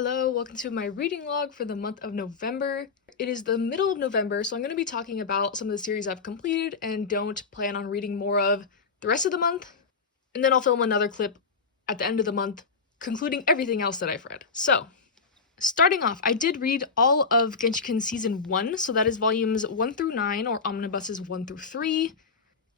Hello, welcome to my reading log for the month of November. It is the middle of November, so I'm going to be talking about some of the series I've completed and don't plan on reading more of the rest of the month. And then I'll film another clip at the end of the month, concluding everything else that I've read. So, starting off, I did read all of Genjican Season 1, so that is volumes 1 through 9, or omnibuses 1 through 3.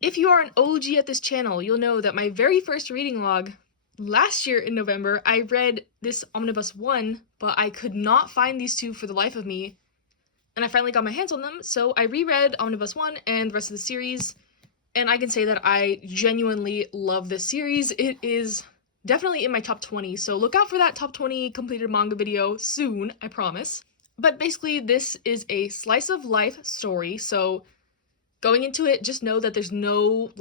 If you are an OG at this channel, you'll know that my very first reading log last year in November, I read this Omnibus 1, but I could not find these two for the life of me, and I finally got my hands on them, so I reread Omnibus 1 and the rest of the series, and I can say that I genuinely love this series. It is definitely in my top 20, so look out for that top 20 completed manga video soon, I promise. But basically, this is a slice of life story, so going into it, just know that there's no,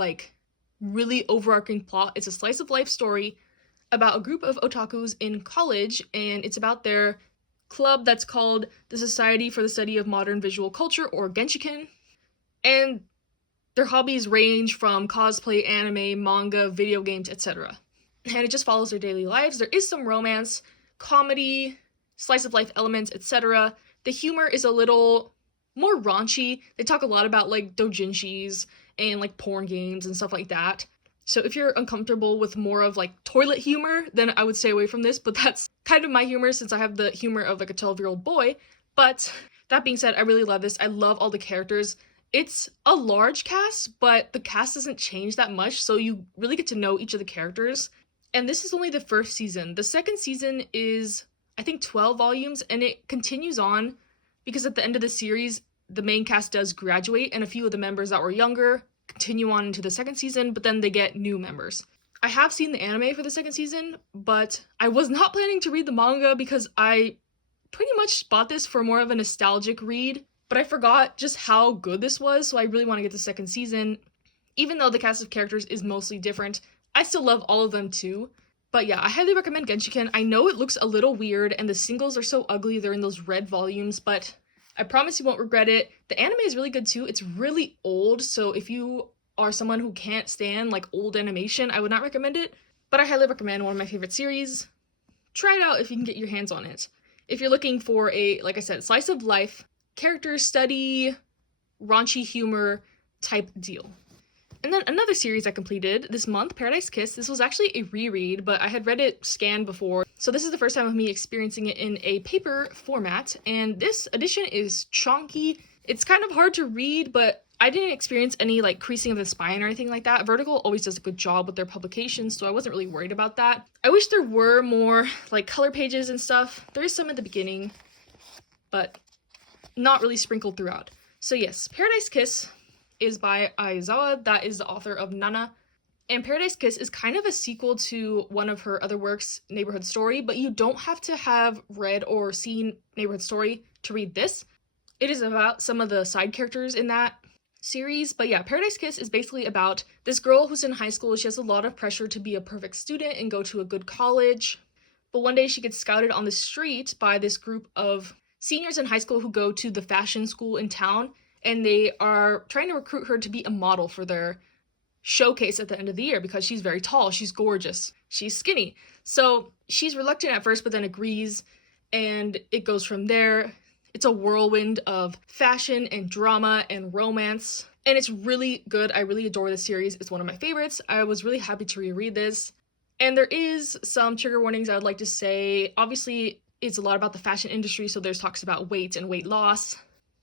really overarching plot. It's a slice of life story about a group of otakus in college, and it's about their club that's called the Society for the Study of Modern Visual Culture, or genjican, and their hobbies range from cosplay, anime, manga, video games, etc. And it just follows their daily lives. There is some romance, comedy, slice of life elements, etc. The humor is a little more raunchy. They talk a lot about doujinshis and porn games and stuff like that. So if you're uncomfortable with more of toilet humor, then I would stay away from this, but that's kind of my humor since I have the humor of a 12-year-old boy. But that being said, I really love this. I love all the characters. It's a large cast, but the cast doesn't change that much, so you really get to know each of the characters. And this is only the first season. The second season is, I think, 12 volumes, and it continues on because at the end of the series, the main cast does graduate, and a few of the members that were younger continue on into the second season, but then they get new members. I have seen the anime for the second season, but I was not planning to read the manga because I pretty much bought this for more of a nostalgic read, but I forgot just how good this was, so I really want to get the second season. Even though the cast of characters is mostly different, I still love all of them too. But yeah, I highly recommend Genjican. I know it looks a little weird, and the singles are so ugly, they're in those red volumes, but I promise you won't regret it. The anime is really good too. It's really old, so if you are someone who can't stand old animation, I would not recommend it, but I highly recommend. One of my favorite series. Try it out if you can get your hands on it. If you're looking for a, like I said, slice of life, character study, raunchy humor type deal. And then another series I completed this month, Paradise Kiss. This was actually a reread, but I had read it scanned before, so this is the first time of me experiencing it in a paper format, and this edition is chonky. It's kind of hard to read, but I didn't experience any creasing of the spine or anything like that. Vertical always does a good job with their publications, so I wasn't really worried about that. I wish there were more color pages and stuff. There is some at the beginning, but not really sprinkled throughout. So yes, Paradise Kiss is by Aizawa. That is the author of Nana. And Paradise Kiss is kind of a sequel to one of her other works, Neighborhood Story, but you don't have to have read or seen Neighborhood Story to read this. It is about some of the side characters in that series, but yeah, Paradise Kiss is basically about this girl who's in high school. She has a lot of pressure to be a perfect student and go to a good college, but one day she gets scouted on the street by this group of seniors in high school who go to the fashion school in town, and they are trying to recruit her to be a model for their showcase at the end of the year because she's very tall, she's gorgeous, she's skinny. So she's reluctant at first, but then agrees, and it goes from there. It's a whirlwind of fashion and drama and romance, and it's really good. I really adore this series. It's one of my favorites. I was really happy to reread this. And there is some trigger warnings I would like to say. Obviously, it's a lot about the fashion industry, so there's talks about weight and weight loss.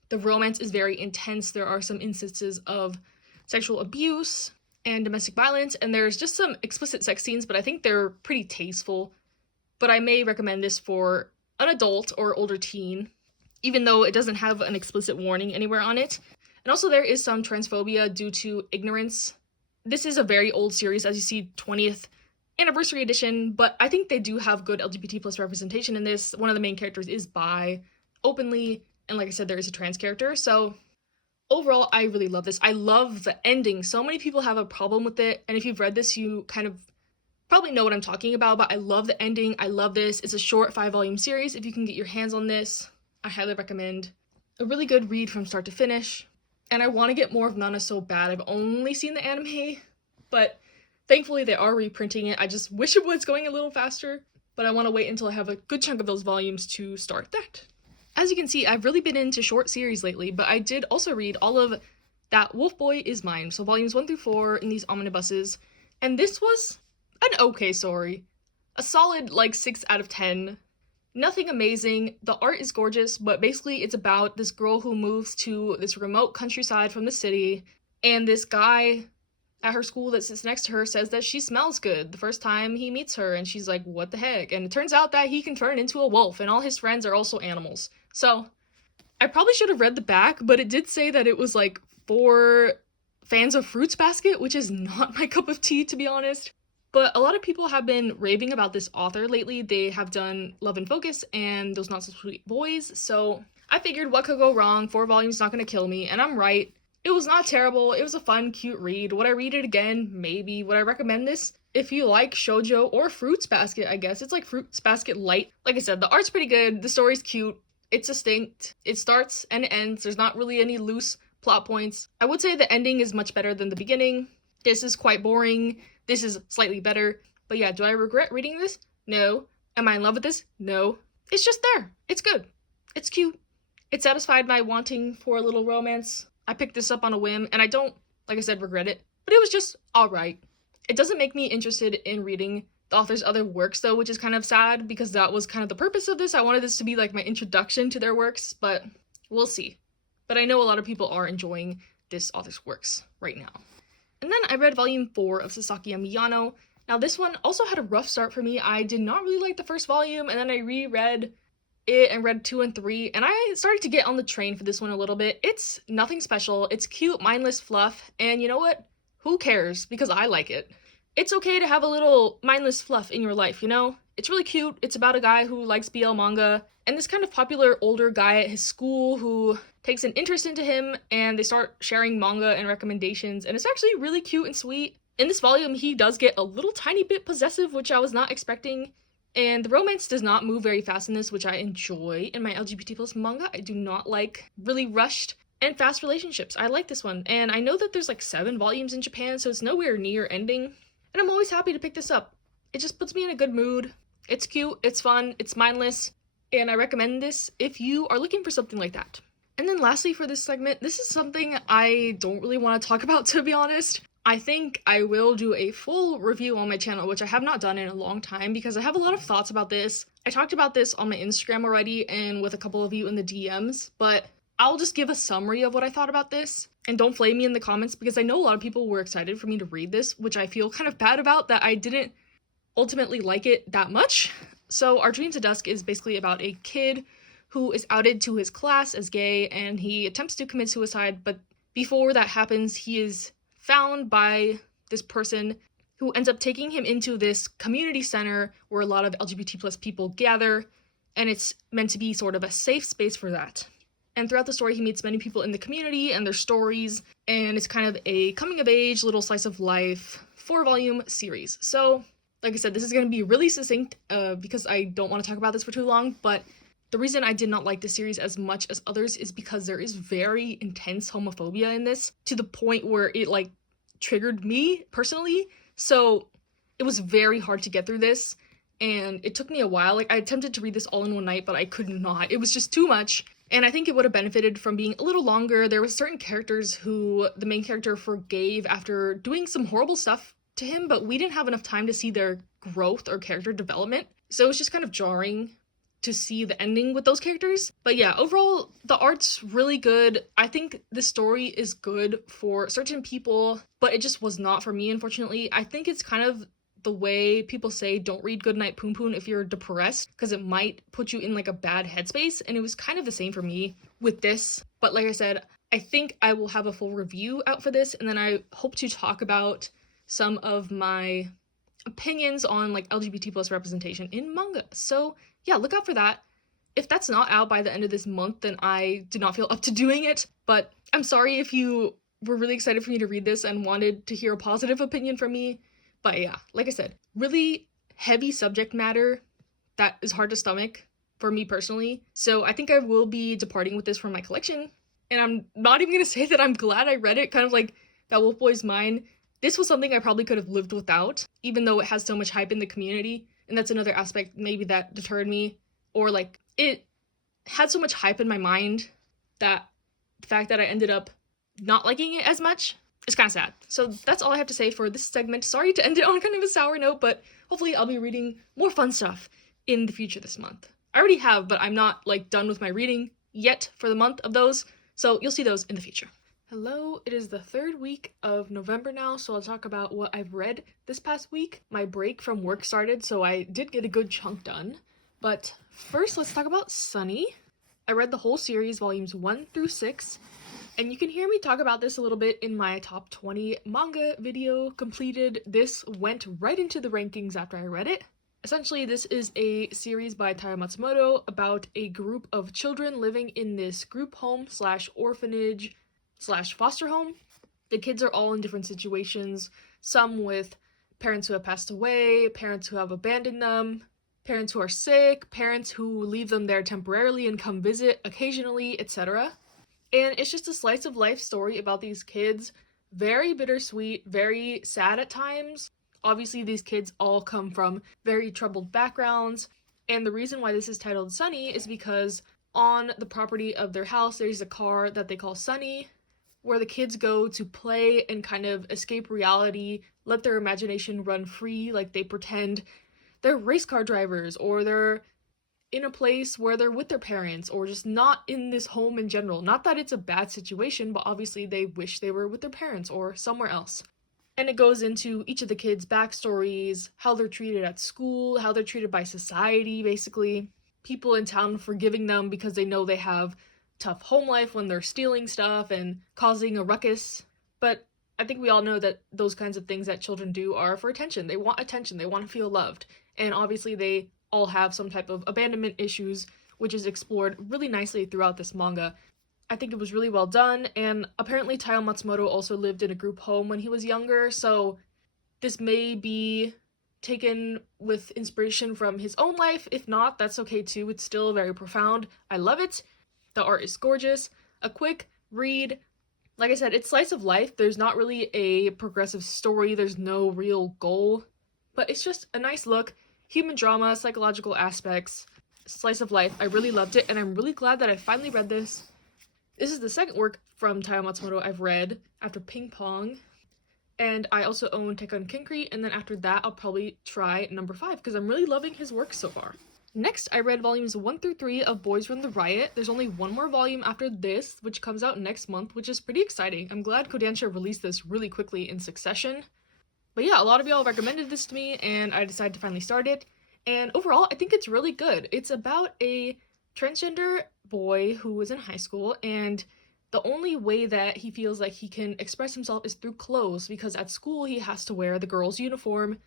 The romance is very intense. There are some instances of sexual abuse and domestic violence, and there's just some explicit sex scenes, but I think they're pretty tasteful. But I may recommend this for an adult or older teen, even though it doesn't have an explicit warning anywhere on it. And also there is some transphobia due to ignorance. This is a very old series, as you see, 20th anniversary edition, but I think they do have good LGBT plus representation in this. One of the main characters is bi, openly, and like I said, there is a trans character, so overall, I really love this. I love the ending. So many people have a problem with it, and if you've read this, you kind of probably know what I'm talking about, but I love the ending. I love this. It's a short 5-volume series. If you can get your hands on this, I highly recommend. A really good read from start to finish, and I want to get more of Nana so bad. I've only seen the anime, but thankfully they are reprinting it. I just wish it was going a little faster. but I want to wait until I have a good chunk of those volumes to start that. As you can see, I've really been into short series lately, but I did also read all of That Wolf Boy Is Mine, so volumes 1 through 4 in these omnibuses, and this was an okay story. A solid, like, 6 out of 10. Nothing amazing. The art is gorgeous, but basically it's about this girl who moves to this remote countryside from the city, and this guy at her school that sits next to her says that she smells good the first time he meets her, and she's like, what the heck? And it turns out that he can turn into a wolf, and all his friends are also animals. So, I probably should have read the back, but it did say that it was, like, for fans of Fruits Basket, which is not my cup of tea, to be honest. But a lot of people have been raving about this author lately. They have done Love and Focus and Those Not So Sweet Boys, so I figured what could go wrong, 4 volumes not gonna kill me, and I'm right. It was not terrible, it was a fun, cute read. Would I read it again? Maybe. Would I recommend this? If you like shoujo or Fruits Basket, I guess. It's like Fruits Basket light. Like I said, the art's pretty good, the story's cute, it's distinct, it starts and it ends, there's not really any loose plot points. I would say the ending is much better than the beginning. This is quite boring. This is slightly better. But yeah, do I regret reading this? No. Am I in love with this? No. It's just there. It's good. It's cute. It satisfied my wanting for a little romance. I picked this up on a whim, and I don't, like I said, regret it. But it was just alright. It doesn't make me interested in reading the author's other works, though, which is kind of sad, because that was kind of the purpose of this. I wanted this to be like my introduction to their works, but we'll see. But I know a lot of people are enjoying this author's works right now. And then I read volume 4 of Sasakiya Miyano. Now this one also had a rough start for me. I did not really like the first volume, and then I reread it and read 2 and 3, and I started to get on the train for this one a little bit. It's nothing special, it's cute, mindless fluff, and you know what? Who cares? Because I like it. It's okay to have a little mindless fluff in your life, you know? It's really cute. It's about a guy who likes BL manga, and this kind of popular older guy at his school who takes an interest into him, and they start sharing manga and recommendations, and it's actually really cute and sweet. In this volume, he does get a little tiny bit possessive, which I was not expecting, and the romance does not move very fast in this, which I enjoy in my LGBT plus manga. I do not like really rushed and fast relationships. I like this one, and I know that there's like 7 volumes in Japan, so it's nowhere near ending, and I'm always happy to pick this up. It just puts me in a good mood. It's cute, it's fun, it's mindless, and I recommend this if you are looking for something like that. And then lastly for this segment, this is something I don't really want to talk about, to be honest. I think I will do a full review on my channel, which I have not done in a long time because I have a lot of thoughts about this. I talked about this on my Instagram already and with a couple of you in the DMs, but I'll just give a summary of what I thought about this. And don't flame me in the comments because I know a lot of people were excited for me to read this, which I feel kind of bad about that I didn't ultimately like it that much. So Our Dream to Dusk is basically about a kid who is outed to his class as gay, and he attempts to commit suicide, but before that happens, he is found by this person who ends up taking him into this community center where a lot of LGBT plus people gather, and it's meant to be sort of a safe space for that. And throughout the story, he meets many people in the community and their stories, and it's kind of a coming-of-age little slice of life 4-volume series. So, like I said, this is going to be really succinct because I don't want to talk about this for too long, but the reason I did not like this series as much as others is because there is very intense homophobia in this, to the point where it, like, triggered me, personally. So, it was very hard to get through this, and it took me a while. Like, I attempted to read this all in one night, but I could not. It was just too much, and I think it would have benefited from being a little longer. There were certain characters who the main character forgave after doing some horrible stuff to him, but we didn't have enough time to see their growth or character development, so it was just kind of jarring to see the ending with those characters. But yeah, overall, the art's really good. I think the story is good for certain people, but it just was not for me, unfortunately. I think it's kind of the way people say don't read Goodnight Poon Poon if you're depressed, because it might put you in like a bad headspace, and it was kind of the same for me with this. But like I said, I think I will have a full review out for this, and then I hope to talk about some of my opinions on like LGBT plus representation in manga. So yeah, look out for that. If that's not out by the end of this month, then I do not feel up to doing it, but I'm sorry if you were really excited for me to read this and wanted to hear a positive opinion from me. But yeah, like I said, really heavy subject matter that is hard to stomach for me personally. So I think I will be departing with this from my collection, and I'm not even gonna say that I'm glad I read it, kind of like That Wolf Boy's Mine. This was something I probably could have lived without, even though it has so much hype in the community. and that's another aspect maybe that deterred me, or like it had so much hype in my mind that the fact that I ended up not liking it as much is kind of sad. So that's all I have to say for this segment. Sorry to end it on kind of a sour note, but hopefully I'll be reading more fun stuff in the future this month. I already have, but I'm not like done with my reading yet for the month of those, so you'll see those in the future. Hello, it is the third week of November now, so I'll talk about what I've read this past week. My break from work started, so I did get a good chunk done. But first, let's talk about Sunny. I read the whole series, volumes 1 through 6, and you can hear me talk about this a little bit in my top 20 manga video completed. This went right into the rankings after I read it. Essentially, this is a series by Taiyo Matsumoto about a group of children living in this group home / orphanage / foster home. The kids are all in different situations, some with parents who have passed away, parents who have abandoned them, parents who are sick, parents who leave them there temporarily and come visit occasionally, etc. And it's just a slice of life story about these kids. Very bittersweet, very sad at times. Obviously, these kids all come from very troubled backgrounds, and the reason why this is titled Sunny is because on the property of their house, there's a car that they call Sunny, where the kids go to play and kind of escape reality, let their imagination run free, like they pretend they're race car drivers, or they're in a place where they're with their parents, or just not in this home in general. Not that it's a bad situation, but obviously they wish they were with their parents or somewhere else. And it goes into each of the kids' backstories, how they're treated at school, how they're treated by society, basically. People in town forgiving them because they know they have tough home life when they're stealing stuff and causing a ruckus. But I think we all know that those kinds of things that children do are for attention. They want attention, they want to feel loved. And obviously they all have some type of abandonment issues, which is explored really nicely throughout this manga. I think it was really well done, and apparently Taiyo Matsumoto also lived in a group home when he was younger, so this may be taken with inspiration from his own life. If not, that's okay too. It's still very profound. I love it. The art is gorgeous. A quick read. Like I said, it's slice of life. There's not really a progressive story. There's no real goal. But it's just a nice look. Human drama, psychological aspects, slice of life. I really loved it, and I'm really glad that I finally read this. This is the second work from Taiyo Matsumoto I've read after Ping Pong. And I also own Tekken Kinkri, and then after that I'll probably try number 5 because I'm really loving his work so far. Next, I read volumes 1 through 3 of Boys Run the Riot. There's only one more volume after this, which comes out next month, which is pretty exciting. I'm glad Kodansha released this really quickly in succession. But yeah, a lot of y'all recommended this to me, and I decided to finally start it. And overall, I think it's really good. It's about a transgender boy who was in high school, and the only way that he feels like he can express himself is through clothes, because at school he has to wear the girl's uniform,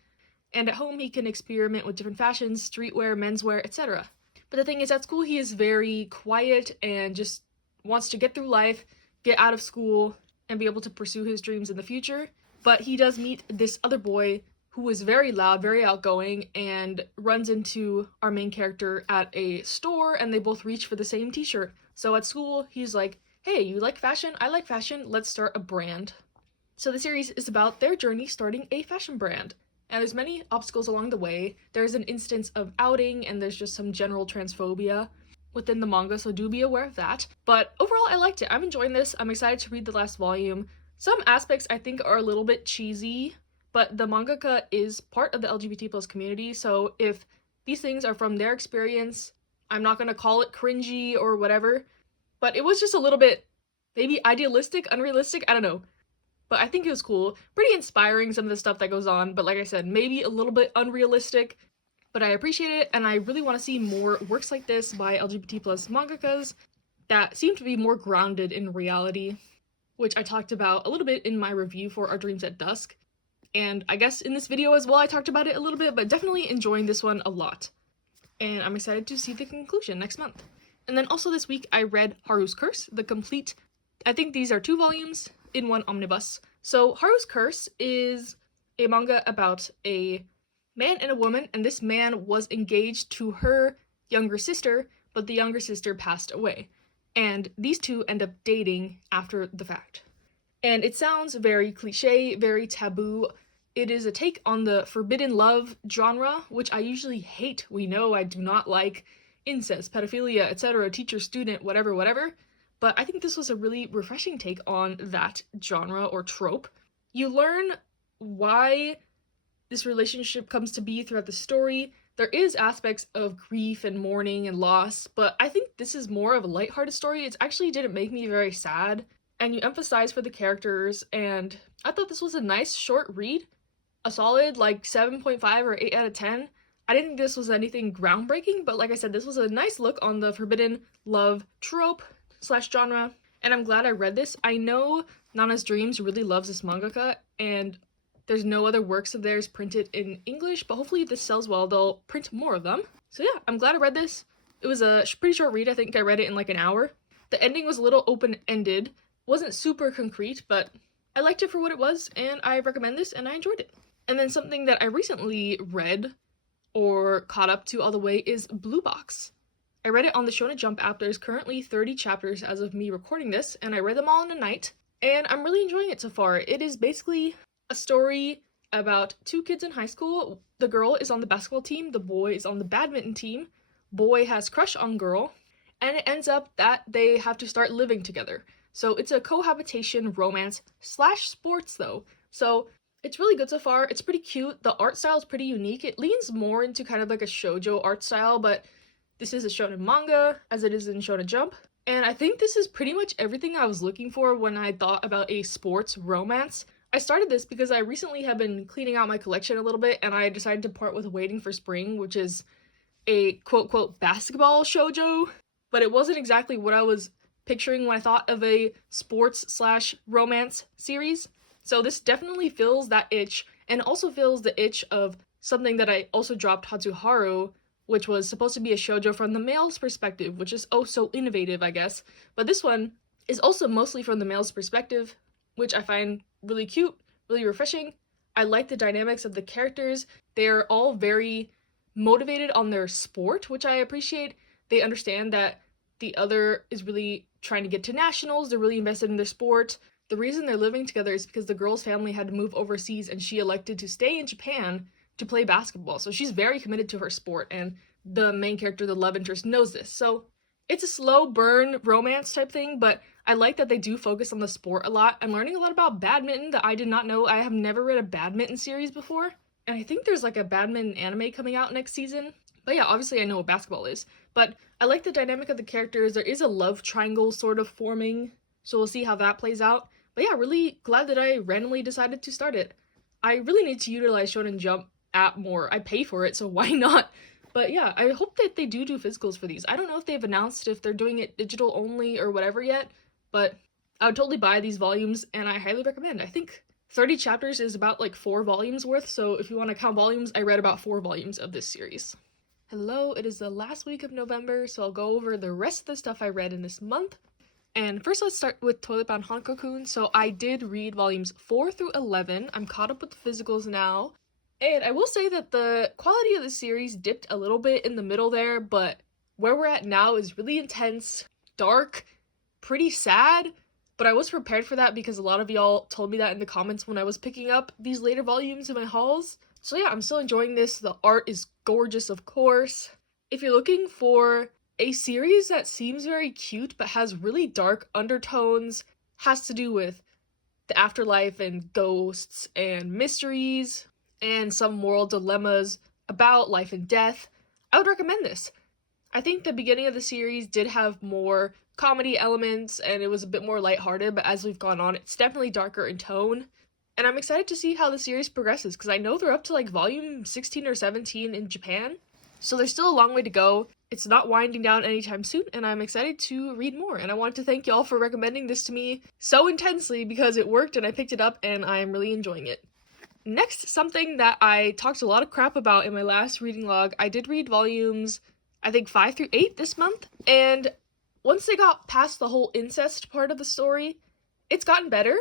and at home he can experiment with different fashions, streetwear, menswear, etc. But the thing is, at school he is very quiet and just wants to get through life, get out of school, and be able to pursue his dreams in the future. But he does meet this other boy who is very loud, very outgoing, and runs into our main character at a store, and they both reach for the same t-shirt. So at school, he's like, hey, you like fashion? I like fashion. Let's start a brand. So the series is about their journey starting a fashion brand. And there's many obstacles along the way. There's an instance of outing, and there's just some general transphobia within the manga, so do be aware of that. But overall, I liked it. I'm enjoying this. I'm excited to read the last volume. Some aspects I think are a little bit cheesy, but the mangaka is part of the LGBT+ community, so if these things are from their experience, I'm not gonna call it cringy or whatever, but it was just a little bit maybe idealistic, unrealistic, I don't know. But I think it was cool. Pretty inspiring, some of the stuff that goes on, but like I said, maybe a little bit unrealistic, but I appreciate it, and I really want to see more works like this by LGBT+ mangakas that seem to be more grounded in reality, which I talked about a little bit in my review for Our Dreams at Dusk. And I guess in this video as well I talked about it a little bit, but definitely enjoying this one a lot. And I'm excited to see the conclusion next month. And then also this week I read Harus Curse, the complete, I think these are 2 volumes in one omnibus. So Harus Curse is a manga about a man and a woman, and this man was engaged to her younger sister, but the younger sister passed away. And these two end up dating after the fact. And it sounds very cliche, very taboo. It is a take on the forbidden love genre, which I usually hate. We know I do not like incest, pedophilia, etc., teacher, student, whatever, whatever. But I think this was a really refreshing take on that genre or trope. You learn why this relationship comes to be throughout the story. There is aspects of grief and mourning and loss, but I think this is more of a lighthearted story. It actually didn't make me very sad, and you emphasize for the characters, and I thought this was a nice short read. A solid like 7.5 or 8 out of 10. I didn't think this was anything groundbreaking, but like I said, this was a nice look on the forbidden love trope slash genre, and I'm glad I read this. I know Nana's Dreams really loves this mangaka, and there's no other works of theirs printed in English, but hopefully if this sells well, they'll print more of them. So yeah, I'm glad I read this. It was a pretty short read. I think I read it in like an hour. The ending was a little open-ended. Wasn't super concrete, but I liked it for what it was, and I recommend this, and I enjoyed it. And then something that I recently read or caught up to all the way is Blue Box. I read it on the Shonen Jump app. There's currently 30 chapters as of me recording this, and I read them all in a night, and I'm really enjoying it so far. It is basically a story about two kids in high school. The girl is on the basketball team, the boy is on the badminton team. Boy has crush on girl, and it ends up that they have to start living together. So it's a cohabitation romance slash sports though. So it's really good so far. It's pretty cute. The art style is pretty unique. It leans more into kind of like a shoujo art style, but this is a shonen manga, as it is in Shonen Jump. And I think this is pretty much everything I was looking for when I thought about a sports romance. I started this because I recently have been cleaning out my collection a little bit, and I decided to part with Waiting for Spring, which is a quote-quote basketball shoujo, but it wasn't exactly what I was picturing when I thought of a sports slash romance series. So this definitely fills that itch, and also fills the itch of something that I also dropped, Haru, which was supposed to be a shoujo from the male's perspective, which is oh so innovative, I guess. But this one is also mostly from the male's perspective, which I find really cute, really refreshing. I like the dynamics of the characters. They're all very motivated on their sport, which I appreciate. They understand that the other is really trying to get to nationals. They're really invested in their sport. The reason they're living together is because the girl's family had to move overseas, and she elected to stay in Japan to play basketball. So she's very committed to her sport, and the main character, the love interest, knows this. So it's a slow burn romance type thing, but I like that they do focus on the sport a lot. I'm learning a lot about badminton that I did not know. I have never read a badminton series before, and I think there's like a badminton anime coming out next season. But yeah, obviously I know what basketball is, but I like the dynamic of the characters. There is a love triangle sort of forming, so we'll see how that plays out. But yeah, really glad that I randomly decided to start it. I really need to utilize Shonen Jump app more. I pay for it, so why not? But yeah, I hope that they do physicals for these. I don't know if they've announced if they're doing it digital only or whatever yet, but I would totally buy these volumes, and I highly recommend. I think 30 chapters is about like 4 volumes worth, so if you want to count volumes, I read about 4 volumes of this series. Hello, it is the last week of November, so I'll go over the rest of the stuff I read in this month. And first let's start with Toilet Bound Hanako-kun. So I did read volumes 4 through 11. I'm caught up with the physicals now. And I will say that the quality of the series dipped a little bit in the middle there, but where we're at now is really intense, dark, pretty sad, but I was prepared for that because a lot of y'all told me that in the comments when I was picking up these later volumes in my hauls. So yeah, I'm still enjoying this. The art is gorgeous, of course. If you're looking for a series that seems very cute but has really dark undertones, has to do with the afterlife and ghosts and mysteries, and some moral dilemmas about life and death, I would recommend this. I think the beginning of the series did have more comedy elements and it was a bit more lighthearted, but as we've gone on, it's definitely darker in tone. And I'm excited to see how the series progresses, because I know they're up to like volume 16 or 17 in Japan, so there's still a long way to go. It's not winding down anytime soon, and I'm excited to read more. And I want to thank y'all for recommending this to me so intensely, because it worked and I picked it up and I am really enjoying it. Next, something that I talked a lot of crap about in my last reading log. I did read volumes, I think 5 through 8 this month, and once they got past the whole incest part of the story, it's gotten better.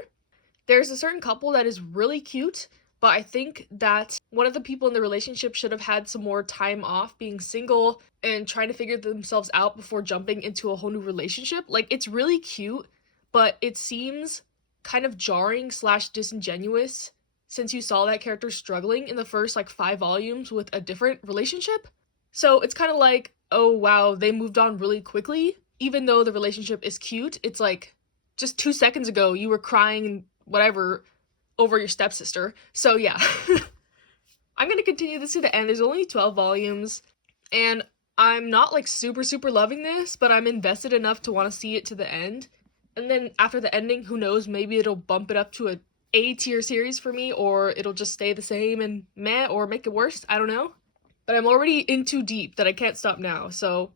There's a certain couple that is really cute, but I think that one of the people in the relationship should have had some more time off being single and trying to figure themselves out before jumping into a whole new relationship. Like, it's really cute, but it seems kind of jarring slash disingenuous since you saw that character struggling in the first like 5 volumes with a different relationship. So it's kind of like, oh wow, they moved on really quickly. Even though the relationship is cute, it's like just 2 seconds ago you were crying and whatever over your stepsister. So yeah. I'm gonna continue this to the end. There's only 12 volumes, and I'm not like super loving this, but I'm invested enough to want to see it to the end. And then after the ending, who knows, maybe it'll bump it up to a A-tier series for me, or it'll just stay the same and meh, or make it worse. I don't know. But I'm already in too deep that I can't stop now, so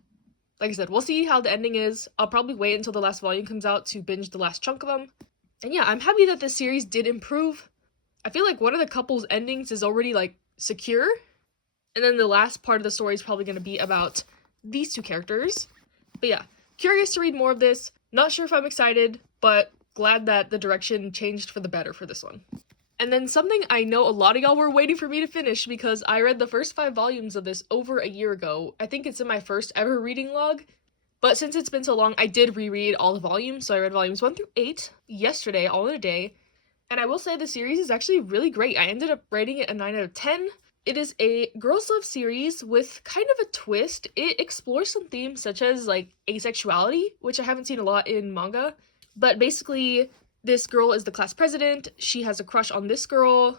like I said, we'll see how the ending is. I'll probably wait until the last volume comes out to binge the last chunk of them. And yeah, I'm happy that this series did improve. I feel like one of the couple's endings is already like secure, and then the last part of the story is probably going to be about these two characters. But yeah, curious to read more of this. Not sure if I'm excited, but glad that the direction changed for the better for this one. And then something I know a lot of y'all were waiting for me to finish, because I read the first 5 volumes of this over a year ago. I think it's in my first ever reading log. But since it's been so long, I did reread all the volumes. So I read volumes 1 through 8 yesterday, all in a day. And I will say the series is actually really great. I ended up rating it a 9 out of 10. It is a girls' love series with kind of a twist. It explores some themes such as like asexuality, which I haven't seen a lot in manga. But basically, this girl is the class president. She has a crush on this girl,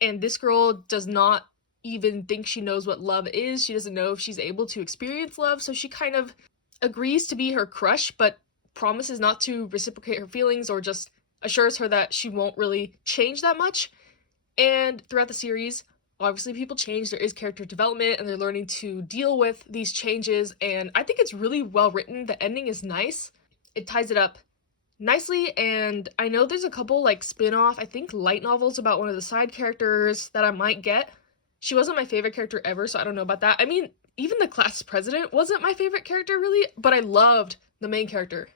and this girl does not even think she knows what love is. She doesn't know if she's able to experience love, so she kind of agrees to be her crush, but promises not to reciprocate her feelings, or just assures her that she won't really change that much. And throughout the series, obviously people change, there is character development, and they're learning to deal with these changes, and I think it's really well written. The ending is nice. It ties it up nicely, and I know there's a couple like spin-off, I think light novels about one of the side characters that I might get. She wasn't my favorite character ever, so I don't know about that. I mean, even the class president wasn't my favorite character really, but I loved the main character.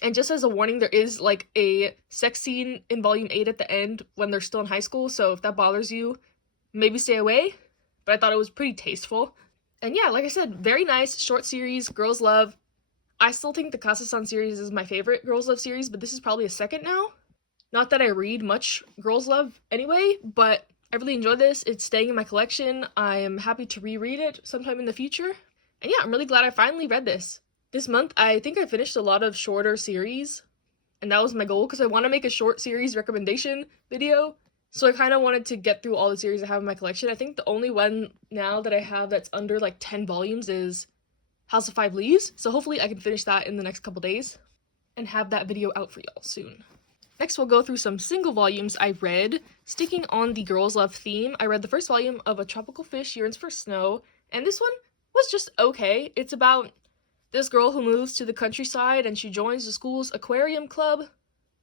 And just as a warning, there is like a sex scene in volume 8 at the end when they're still in high school, so if that bothers you, maybe stay away. But I thought it was pretty tasteful. And yeah, like I said, very nice, short series, girls love. I still think the Kasa-san series is my favorite girls love series, but this is probably a second now. Not that I read much girls love anyway, but I really enjoyed this. It's staying in my collection. I am happy to reread it sometime in the future. And yeah, I'm really glad I finally read this. This month, I think I finished a lot of shorter series, and that was my goal, because I want to make a short series recommendation video. So I kind of wanted to get through all the series I have in my collection. I think the only one now that I have that's under like 10 volumes is House of Five Leaves, so hopefully I can finish that in the next couple days and have that video out for y'all soon. Next, we'll go through some single volumes I read. Sticking on the girls' love theme, I read the first volume of A Tropical Fish Yearns for Snow, and this one was just okay. It's about this girl who moves to the countryside and she joins the school's aquarium club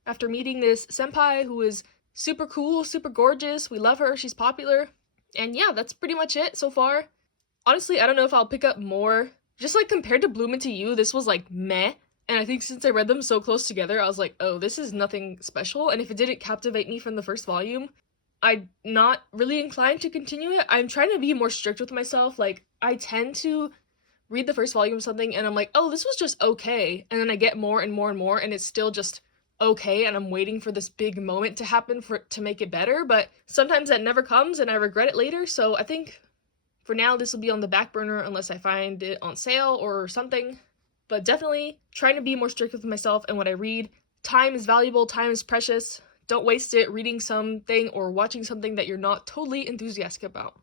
after meeting this senpai who is super cool, super gorgeous. We love her, she's popular. And yeah, that's pretty much it so far. Honestly, I don't know if I'll pick up more. Just like compared to Bloom Into You, this was like meh. And I think since I read them so close together, I was like, oh, this is nothing special. And if it didn't captivate me from the first volume, I'm not really inclined to continue it. I'm trying to be more strict with myself. Like, I tend to read the first volume of something and I'm like, oh, this was just okay. And then I get more and more and more, and it's still just okay, and I'm waiting for this big moment to happen to make it better. But sometimes that never comes and I regret it later. So I think for now, this will be on the back burner unless I find it on sale or something. But definitely trying to be more strict with myself and what I read. Time is valuable, time is precious. Don't waste it reading something or watching something that you're not totally enthusiastic about.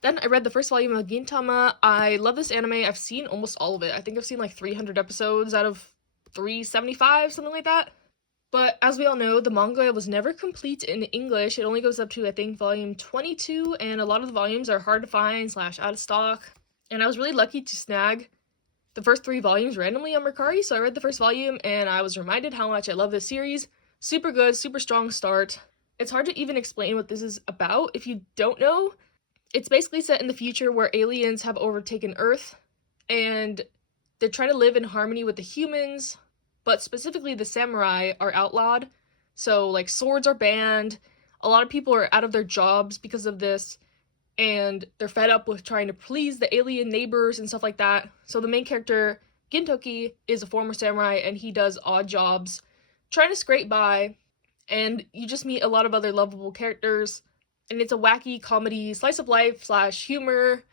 Then I read the first volume of Gentama. I love this anime. I've seen almost all of it. I think I've seen like 300 episodes out of 375, something like that. But as we all know, the manga was never complete in English. It only goes up to, I think, volume 22, and a lot of the volumes are hard to find / out of stock. And I was really lucky to snag the first 3 volumes randomly on Mercari, so I read the first volume, and I was reminded how much I love this series. Super good, super strong start. It's hard to even explain what this is about if you don't know. It's basically set in the future where aliens have overtaken Earth, and they're trying to live in harmony with the humans, but specifically the samurai are outlawed. So, like, swords are banned. A lot of people are out of their jobs because of this, and they're fed up with trying to please the alien neighbors and stuff like that. So the main character, Gintoki, is a former samurai, and he does odd jobs, trying to scrape by, and you just meet a lot of other lovable characters. And it's a wacky comedy, slice of life slash humor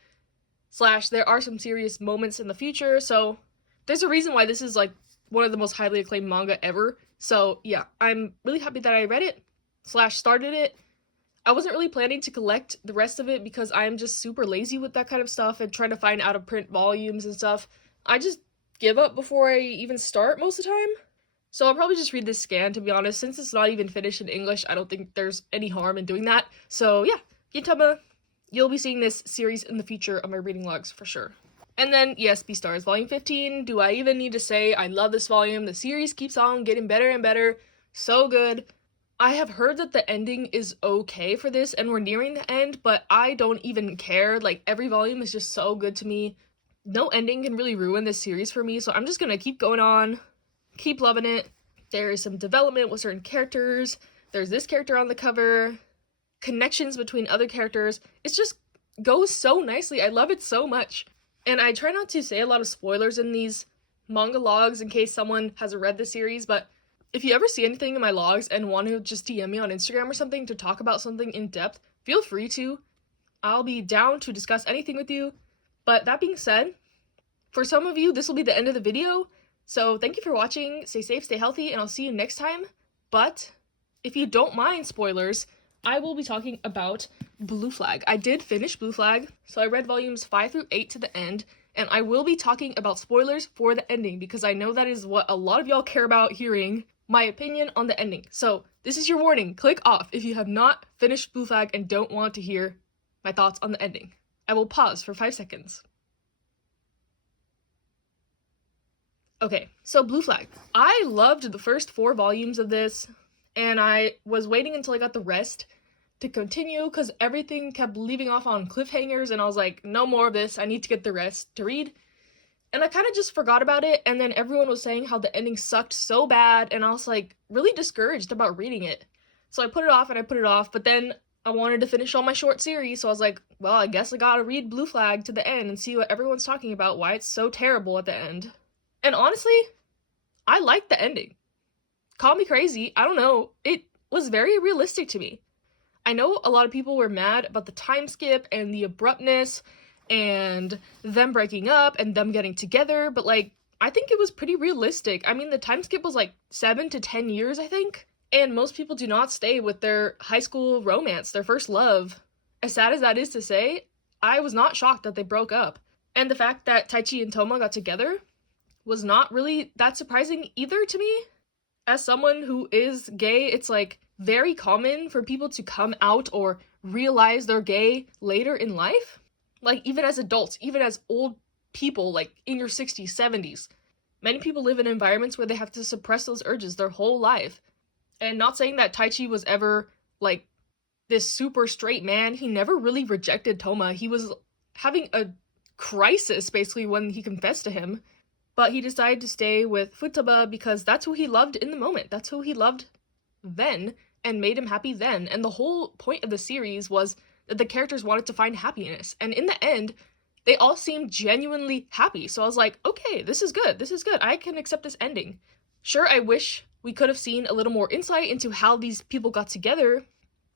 slash there are some serious moments in the future. So there's a reason why this is like one of the most highly acclaimed manga ever. So yeah, I'm really happy that I read it slash started it. I wasn't really planning to collect the rest of it because I'm just super lazy with that kind of stuff and trying to find out of print volumes and stuff. I just give up before I even start most of the time. So I'll probably just read this scan, to be honest. Since it's not even finished in English, I don't think there's any harm in doing that. So yeah, Gentama, you'll be seeing this series in the future of my reading logs for sure. And then, yes, Beastars, Volume 15. Do I even need to say I love this volume? The series keeps on getting better and better. So good. I have heard that the ending is okay for this, and we're nearing the end, but I don't even care. Like, every volume is just so good to me. No ending can really ruin this series for me, so I'm just gonna keep going on, keep loving it. There is some development with certain characters. There's this character on the cover. Connections between other characters. It just goes so nicely. I love it so much. And I try not to say a lot of spoilers in these manga logs in case someone hasn't read the series, but if you ever see anything in my logs and want to just DM me on Instagram or something to talk about something in depth, feel free to. I'll be down to discuss anything with you. But that being said, for some of you, this will be the end of the video. So thank you for watching. Stay safe, stay healthy, and I'll see you next time. But if you don't mind spoilers, I will be talking about Blue Flag. I did finish Blue Flag, so I read volumes 5 through 8 to the end, and I will be talking about spoilers for the ending because I know that is what a lot of y'all care about hearing, my opinion on the ending. So this is your warning. Click off if you have not finished Blue Flag and don't want to hear my thoughts on the ending. I will pause for 5 seconds. Okay, so Blue Flag. I loved the first 4 volumes of this, and I was waiting until I got the rest to continue because everything kept leaving off on cliffhangers, and I was like, no more of this. I need to get the rest to read. And I kind of just forgot about it, and then everyone was saying how the ending sucked so bad, and I was like really discouraged about reading it. So I put it off and I put it off, but then I wanted to finish all my short series, so I was like, well, I guess I gotta read Blue Flag to the end and see what everyone's talking about, why it's so terrible at the end. And honestly, I liked the ending. Call me crazy, I don't know, it was very realistic to me. I know a lot of people were mad about the time skip and the abruptness and them breaking up and them getting together, but like, I think it was pretty realistic. I mean, the time skip was like 7 to 10 years, I think, and most people do not stay with their high school romance, their first love. As sad as that is to say, I was not shocked that they broke up. And the fact that Taichi and Toma got together was not really that surprising either to me. As someone who is gay, it's like very common for people to come out or realize they're gay later in life. Like even as adults, even as old people, like in your 60s, 70s. Many people live in environments where they have to suppress those urges their whole life. And not saying that Taichi was ever like this super straight man. He never really rejected Toma. He was having a crisis basically when he confessed to him. But he decided to stay with Futaba because that's who he loved in the moment. That's who he loved then and made him happy then. And the whole point of the series was that the characters wanted to find happiness. And in the end, they all seemed genuinely happy. So I was like, okay, this is good. This is good. I can accept this ending. Sure, I wish we could have seen a little more insight into how these people got together,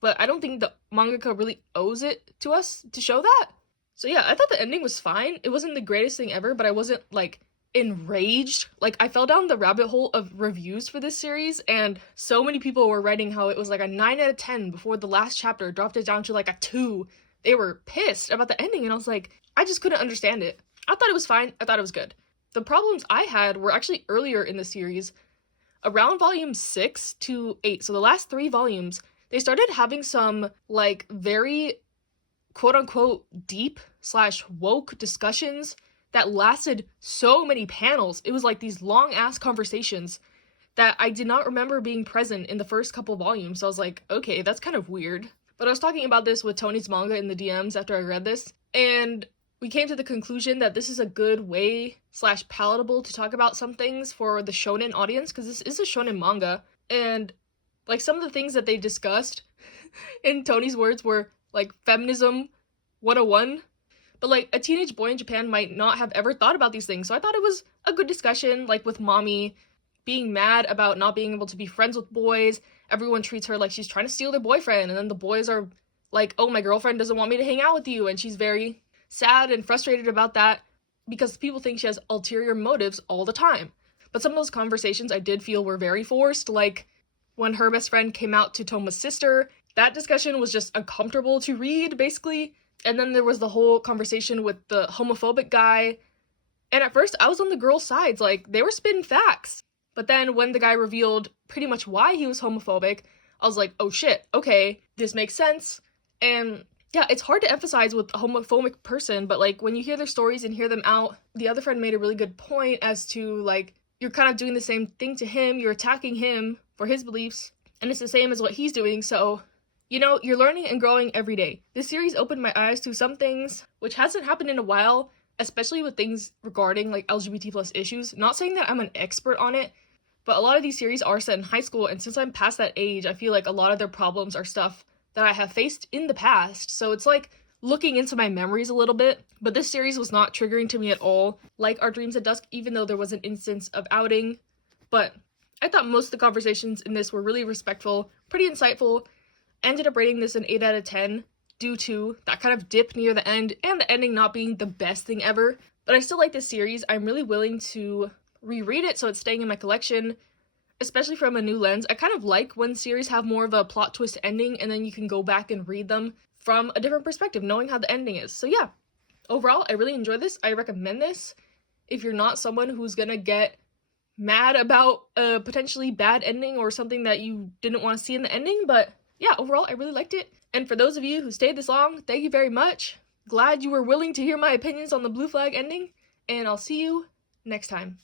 but I don't think the mangaka really owes it to us to show that. So yeah, I thought the ending was fine. It wasn't the greatest thing ever, but I wasn't like enraged. Like I fell down the rabbit hole of reviews for this series, and so many people were writing how it was like a 9 out of 10 before the last chapter dropped it down to like a 2. They were pissed about the ending, and I was like, I just couldn't understand it. I thought it was fine. I thought it was good. The problems I had were actually earlier in the series, around volume 6 to 8. So the last 3 volumes, they started having some like very quote-unquote deep / woke discussions that lasted so many panels. It was like these long-ass conversations that I did not remember being present in the first couple volumes. So I was like, okay, that's kind of weird. But I was talking about this with Tony's manga in the DMs after I read this, and we came to the conclusion that this is a good way / palatable to talk about some things for the shonen audience, because this is a shonen manga, and like some of the things that they discussed in Tony's words were like feminism 101. But like a teenage boy in Japan might not have ever thought about these things. So I thought it was a good discussion, like with mommy being mad about not being able to be friends with boys. Everyone treats her like she's trying to steal their boyfriend, and then the boys are Like, oh, my girlfriend doesn't want me to hang out with you, and she's very sad and frustrated about that because people think she has ulterior motives all the time. But some of those conversations I did feel were very forced, like when her best friend came out to Toma's sister. That discussion was just uncomfortable to read, basically. And then there was the whole conversation with the homophobic guy. And at first, I was on the girls' sides, like, they were spitting facts. But then when the guy revealed pretty much why he was homophobic, I was like, oh shit, okay, this makes sense. And yeah, it's hard to emphasize with a homophobic person, but like when you hear their stories and hear them out, the other friend made a really good point as to like, you're kind of doing the same thing to him, you're attacking him for his beliefs, and it's the same as what he's doing, so, you know, you're learning and growing every day. This series opened my eyes to some things, which hasn't happened in a while, especially with things regarding like LGBT plus issues. Not saying that I'm an expert on it, but a lot of these series are set in high school, and since I'm past that age, I feel like a lot of their problems are stuff that I have faced in the past, so it's like looking into my memories a little bit. But this series was not triggering to me at all, like Our Dreams at Dusk, even though there was an instance of outing. But I thought most of the conversations in this were really respectful, pretty insightful. Ended up rating this an 8 out of 10 due to that kind of dip near the end and the ending not being the best thing ever. But I still like this series. I'm really willing to reread it so it's staying in my collection, especially from a new lens. I kind of like when series have more of a plot twist ending and then you can go back and read them from a different perspective, knowing how the ending is. So yeah, overall, I really enjoy this. I recommend this if you're not someone who's gonna get mad about a potentially bad ending or something that you didn't want to see in the ending. But yeah, overall, I really liked it. And for those of you who stayed this long, thank you very much. Glad you were willing to hear my opinions on the Blue Flag ending, and I'll see you next time.